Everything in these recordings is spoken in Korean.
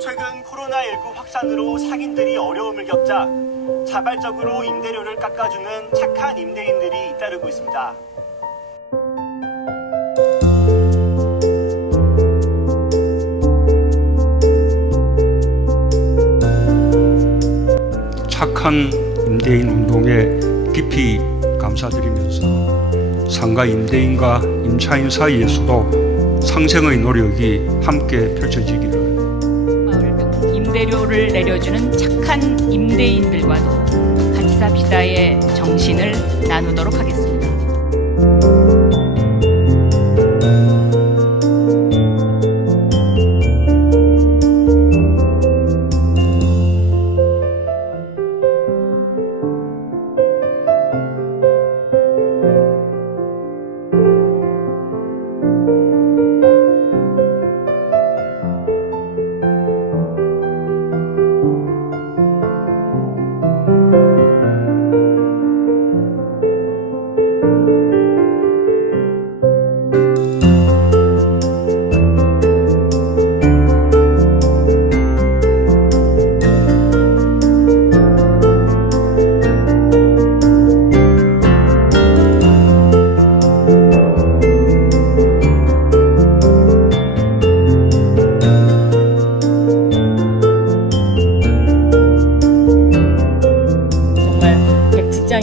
최근 코로나19 확산으로 상인들이 어려움을 겪자 자발적으로 임대료를 깎아주는 착한 임대인들이 잇따르고 있습니다. 착한 임대인 운동에 깊이 감사드리면서 상가 임대인과 임차인 사이에서도 상생의 노력이 함께 펼쳐지기를 임대료를 내려주는 착한 임대인들과도 같이 삽시다의 정신을 나누도록 하겠습니다.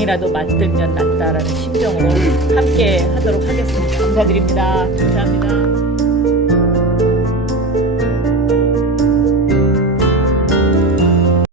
백직장이라도 만들면 낫다라는 심정으로 함께 하도록 하겠습니다. 감사드립니다. 감사합니다.